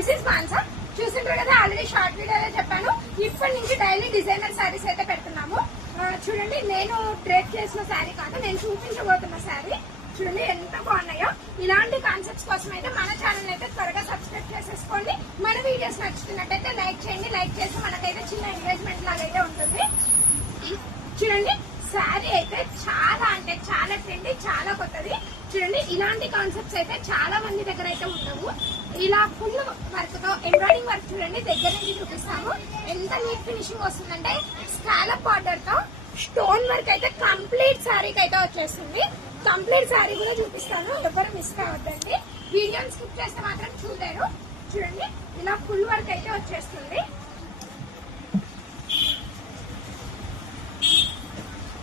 This is Mansa. చూసింటారు కదా, already short వీడియోలో చెప్పాను. ఇప్పటి నుంచి డైలీ డిజైనర్ శారీస్ అయితే పెడుతున్నాము. చూడండి, నేను డ్రేప్ చేసిన శారీ కాదు, నేను చూపించబోతున్న శారీ. చూడండి ఎంత బాగున్నాయో. ఇలాంటి కాన్సెప్ట్స్ కోసం అయితే మన ఛానల్ అయితే త్వరగా సబ్స్క్రైబ్ చేసేసుకోండి. మన వీడియోస్ నచ్చుతున్నట్టయితే లైక్ చేయండి. లైక్ చేసి మనకైతే చిన్న ఎంకరేజ్మెంట్ లాగా అయితే ఉంటుంది. చూడంండి, శారీ అయితే చాలా అంటే చాలా ట్రెండీ, చాలా కొత్తది. చూడండి, ఇలాంటి కాన్సెప్ట్స్ అయితే చాలా మంది దగ్గర అయితే ఉండవు. ఇలా ఫుల్ వర్క్ తో ఎంబ్రాయిడింగ్ వర్క్ చూడండి, దగ్గర నుంచి చూపిస్తాము. ఎంత నీట్ ఫినిషింగ్ వస్తుందంటే స్కాలప్ బార్డర్ తో స్టోన్ వర్క్ అయితే కంప్లీట్ శారీకి అయితే వచ్చేస్తుంది. కంప్లీట్ శారీ కూడా చూపిస్తాను, ఎవరు మిస్ కావద్దండి. వీడియోని స్కిప్ చేస్తే మాత్రం చూడలేరు. చూడండి, ఇలా ఫుల్ వర్క్ అయితే వచ్చేస్తుంది.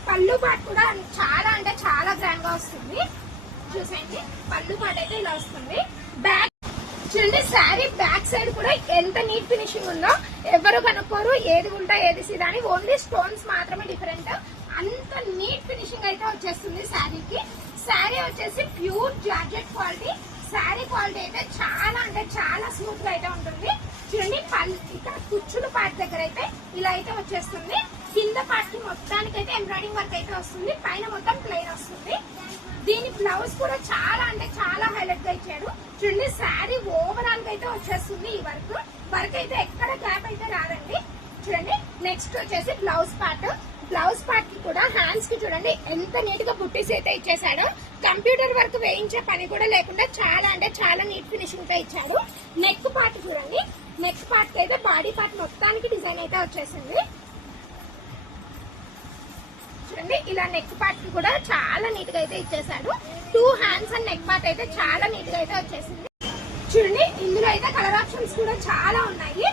పళ్ళు పాటు కూడా చాలా అంటే చాలా గ్రాండ్ గా వస్తుంది. చూసండి, పళ్ళు పాటు అయితే ఇలా వస్తుంది. బ్యాక్ చూడండి, శారీ బ్యాక్ సైడ్ కూడా ఎంత నీట్ ఫినిషింగ్ ఉందో ఎవరు కనుక్కోరు. ఏది ఉంటా ఏది సీదా అని, ఓన్లీ స్టోన్స్ మాత్రమే డిఫరెంట్. అంత నీట్ ఫినిషింగ్ అయితే వచ్చేస్తుంది శారీకి. శారీ వచ్చేసి pure georgette quality. Sari quality అయితే చాలా అంటే చాలా స్మూత్ గా అయితే ఉంటుంది. చూడండి, ఇక్కడ కుచ్చులు పార్ట్ దగ్గర అయితే ఇలా అయితే వచ్చేస్తుంది. కింద పార్ట్ కి మొత్తానికి అయితే ఎంబ్రాయిడింగ్ వర్క్ అయితే వస్తుంది. పైన మొత్తం ప్లెయిన్ వస్తుంది. దీని బ్లౌజ్ కూడా చాలా అంటే చాలా హైలైట్ గా ఇచ్చాడు. చూడండి, శారీ ఓవరాల్ గా అయితే వచ్చేస్తుంది. ఈ వర్క్ అయితే ఎక్కడ గ్యాప్ అయితే రాదండి. చూడండి, నెక్స్ట్ వచ్చేసి బ్లౌజ్ పార్ట్. బ్లౌజ్ పార్ట్ కి కూడా హ్యాండ్స్ కి చూడండి ఎంత నీట్ గా బుట్టీస్ అయితే ఇచ్చేసాడు. కంప్యూటర్ వర్క్ వేయించే పని కూడా లేకుండా చాలా అంటే చాలా నీట్ ఫినిషింగ్ తో ఇచ్చాడు. నెక్ పార్ట్ చూడండి, నెక్ పార్ట్ కి అయితే బాడీ పార్ట్ మొత్తానికి డిజైన్ అయితే వచ్చేసింది. చూడండి, ఇలా నెక్ పార్ట్ కి కూడా చాలా నీట్ గా అయితే ఇచ్చేసాడు. 2 హ్యాండ్స్ అండ్ నెక్ పార్ట్ అయితే చాలా నీట్ గా అయితే వచ్చేసింది. చూడండి, ఇందులో అయితే కలర్ ఆప్షన్స్ కూడా చాలా ఉన్నాయి,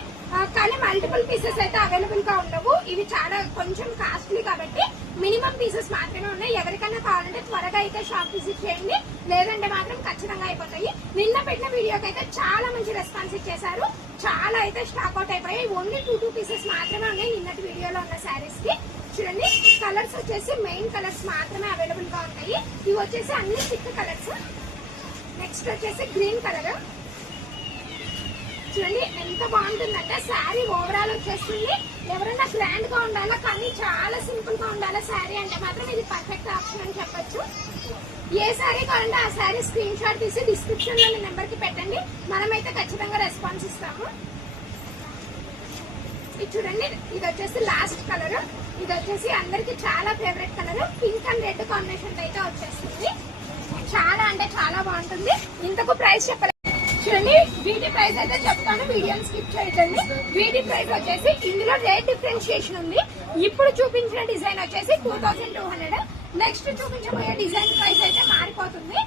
కానీ మల్టిపుల్ పీసెస్ అయితే అవైలబుల్ గా ఉండవు. ఇవి చాలా కొంచెం కాస్ట్లీ కాబట్టి మినిమం పీసెస్ మాత్రమే ఉన్నాయి. ఎవరికైనా కావాలంటే త్వరగా అయితే షాప్ విజిట్ చేయండి, లేదంటే మాత్రం ఖచ్చితంగా అయిపోతాయి. నిన్న పెట్టిన వీడియోకి అయితే చాలా మంచి రెస్పాన్స్ ఇచ్చేసారు. చాలా అయితే స్టాక్ అవుట్ అయిపోయాయి. ఓన్లీ 2 పీసెస్ మాత్రమే ఉన్నాయి నిన్నటి వీడియోలో ఉన్న శారీస్ కి. చూడండి, కలర్స్ వచ్చేసి మెయిన్ కలర్స్ మాత్రమే అవైలబుల్ గా ఉంటాయి. ఇవి వచ్చేసి అన్ని థిక్ కలర్స్. నెక్స్ట్ వచ్చేసి గ్రీన్ కలర్. చూడండి, ఎంత బాగుంటుందంటే శారీ ఓవరాల్ వచ్చేస్తుంది. ఎవరైనా గ్రాండ్ గా ఉండాలా కానీ చాలా సింపుల్ గా ఉండాలా శారీ అంటే మాత్రం ఇది పర్ఫెక్ట్ ఆప్షన్ అని చెప్పొచ్చు. ఏ శారీ కావాలంటే ఆ శారీ స్క్రీన్ షాట్ తీసి డిస్క్రిప్షన్ లో నెంబర్ కి పెట్టండి, మనమైతే ఖచ్చితంగా రెస్పాన్స్ ఇస్తాము. ఇది చూడండి, ఇది వచ్చేసి లాస్ట్ కలర్. ఇది వచ్చేసి అందరికి చాలా favourite colour, pink and red combination అయితే వచ్చేస్తుంది. చాలా అంటే చాలా బాగుంటుంది. ఇంతకు ప్రైస్ చెప్పలేదు. చూడండి, వీటి ప్రైస్ అయితే చెప్తాను, వీడియోని స్కిప్ చేయకండి. వీటి ప్రైస్ వచ్చేసి ఇందులో రేట్ డిఫరెన్షియేషన్ ఉంది. ఇప్పుడు చూపించిన డిజైన్ వచ్చేసి 2200. నెక్స్ట్ చూపించబోయే డిజైన్ ప్రైస్ అయితే మారిపోతుంది.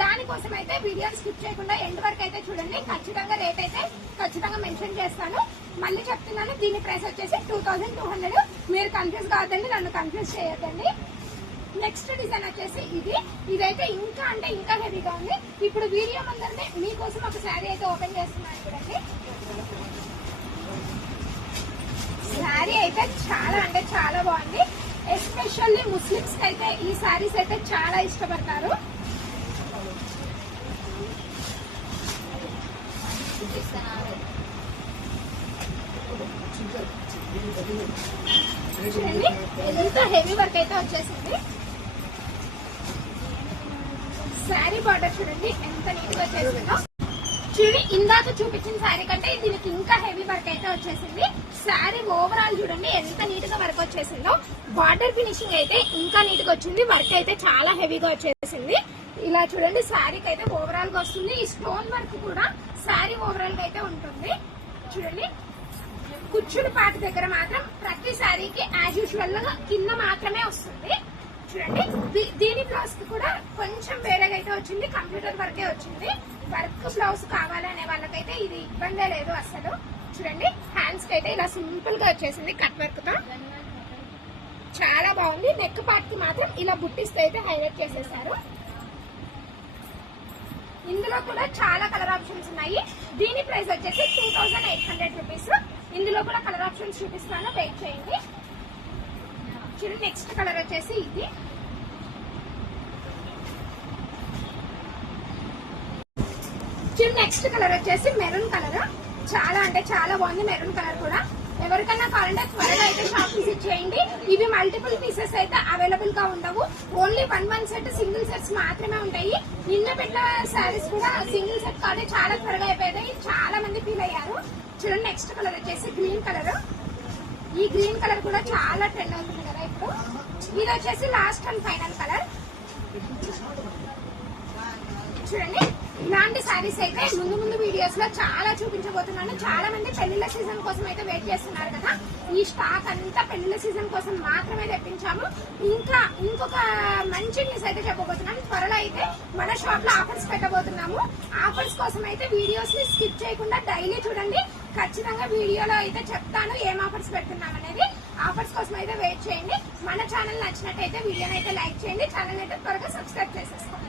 దానికోసం అయితే వీడియోని స్కిప్ చేయకుండా ఎండ్ వరకు అయితే చూడండి. ఖచ్చితంగా రేట్ అయితే ఖచ్చితంగా మెన్షన్ చేస్తాను. మళ్ళీ చెప్తున్నాను, దీని ప్రైస్ వచ్చేసి 2200. మీరు కన్ఫ్యూజ్ కావద్దండి, నన్ను కన్ఫ్యూజ్ చేయొద్దండి. నెక్స్ట్ డిజైన్ వచ్చేసి ఇదైతే ఇంకా అంటే ఇంకా హెవీగా ఉంది. ఇప్పుడు వీడియో ముందరనే మీకోసం ఒక శారీ అయితే ఓపెన్ చేస్తున్నాను చూడండి. శారీ అయితే చాలా అంటే చాలా బాగుంది. ఎస్పెషల్లీ ముస్లిమ్స్ కి అయితే ఈ శారీస్ అయితే చాలా ఇష్టపడతారు. చూడండి, ఎంత హెవీ వర్క్ అయితే వచ్చేసింది. శారీ బార్డర్ చూడండి ఎంత నీట్ గా వచ్చేసిందో. చూడండి, ఇందాక చూపించిన శారీ కంటే దీనికి ఇంకా హెవీ వర్క్ అయితే వచ్చేసింది. శారీ ఓవరాల్ చూడండి ఎంత నీట్ గా వర్క్ వచ్చేసిందో. బార్డర్ ఫినిషింగ్ అయితే ఇంకా నీట్ గా వచ్చింది. వర్క్ అయితే చాలా హెవీగా వచ్చేసింది. ఇలా చూడండి, శారీకి అయితే ఓవరాల్ గా వస్తుంది. ఈ స్టోన్ వర్క్ కూడా శారీ ఓవరాల్ గా అయితే ఉంటుంది. చూడండి, కుచ్చుల పాట దగ్గర మాత్రం ప్రతి శారీకి యాజ్ యూజువల్ గా కింద మాత్రమే వస్తుంది. చూడండి, దీని బ్లౌజ్ కి కూడా కొంచెం వేరేగా అయితే వచ్చింది, కంప్యూటర్ వర్కే వచ్చింది. వర్క్ బ్లౌజ్ కావాలనే వాళ్ళకైతే ఇది ఇబ్బందే లేదు అసలు. చూడండి, హ్యాండ్స్ కి అయితే ఇలా సింపుల్ గా వచ్చేసింది కట్ వర్క్ తో, చాలా బాగుంది. నెక్ పార్ట్ కి మాత్రం ఇలా బుట్టిస్తే అయితే హైలైట్ చేసేసారు. ఇందులో కూడా చాలా కలర్ ఆప్షన్స్ ఉన్నాయి. దీని ప్రైస్ వచ్చేసి 2800 రూపీస్. ఇందులో కూడా కలర్ ఆప్షన్స్ చూపిస్తాను, వెయిట్ చేయండి. చూడండి, నెక్స్ట్ కలర్ వచ్చేసి ఇది. చూడండి నెక్స్ట్ కలర్ వచ్చేసి మెరూన్ కలర్. చాలా అంటే చాలా బాగుంది మెరూన్ కలర్ కూడా. ఎవరికైనా కావాలంటే త్వరగా అయితే షాప్ విజిట్ చేయండి. ఇవి మల్టిపుల్ పీసెస్ అయితే అవైలబుల్ గా ఉండవు. ఓన్లీ 1 సెట్ సింగిల్ సెట్స్ మాత్రమే ఉంటాయి. నిన్న పెట్టిన శారీస్ కూడా సింగిల్ సెట్ కాబట్టి చాలా త్వరగా అయిపోయాయి. చాలా మంది ఫీల్ అయ్యారు. చూడండి నెక్స్ట్ కలర్ వచ్చేసి గ్రీన్ కలర్. ఈ గ్రీన్ కలర్ కూడా చాలా ట్రెండ్ అవుతుంది కదా ఇప్పుడు. ఇది వచ్చేసి లాస్ట్ అండ్ ఫైనల్ కలర్. చూడండి ఇలాంటి శారీస్ అయితే ముందు ముందు వీడియోస్ లో చాలా చూపించబోతున్నాను. చాలా మంది పెళ్లిళ్ళ సీజన్ కోసం అయితే వెయిట్ చేస్తున్నారు కదా. ఈ స్టాక్ అంతా పెళ్లిళ్ళ సీజన్ కోసం మాత్రమే తెప్పించాము. ఇంకా ఇంకొక మంచి న్యూస్ అయితే చెప్పబోతున్నాను. త్వరలో అయితే మన షాప్ లో ఆఫర్స్ పెట్టబోతున్నాము. ఆఫర్స్ కోసం అయితే వీడియోస్ ని స్కిప్ చేయకుండా డైలీ చూడండి. ఖచ్చితంగా వీడియోలో అయితే చెప్తాను ఏం ఆఫర్స్ పెడుతున్నాం అనేది. ఆఫర్స్ కోసం అయితే వెయిట్ చేయండి. మన ఛానల్ నచ్చినట్టయితే వీడియోని అయితే లైక్ చేయండి. ఛానల్ అయితే త్వరగా సబ్స్క్రైబ్ చేసేసుకోండి.